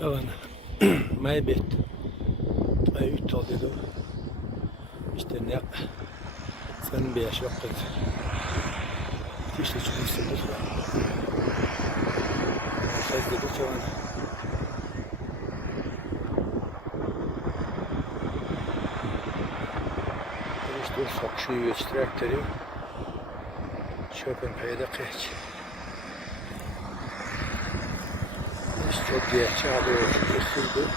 طبعا ما يبيت أي يتولدوا işte sen bir yaş yok kız işte çok istedik kız dedik çoğun işte sokşuyu geçtirekleri çöpün payda kıç işte çok geçti abi kesildi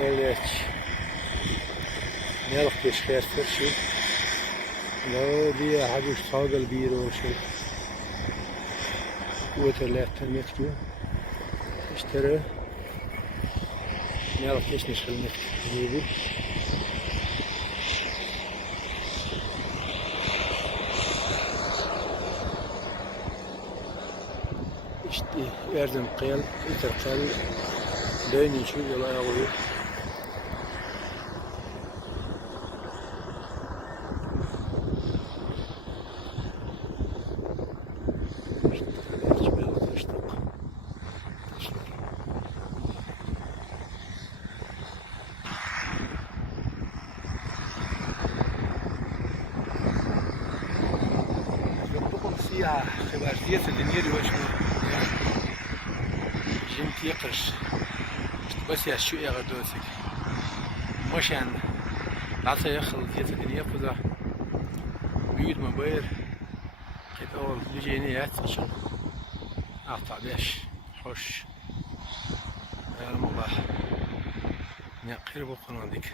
evet نلقى كشكات فرشي لو دي حاجة صاغة البيرة وشي وثلاثة متر اشترى نلقى كيش نشغل متر جيبي işte yardım kıyal, itir kıyal, dön içi yola ayağılıyor. فيها خوارزية الدنيا وشنو جنت يقرش بس يا شو يا غدوسك مشان العصا يخلط ديت الدنيا كذا بيوت مباير قد أول لجينيات عشان أقطع بيش حوش يا الله نقرب القناة ديك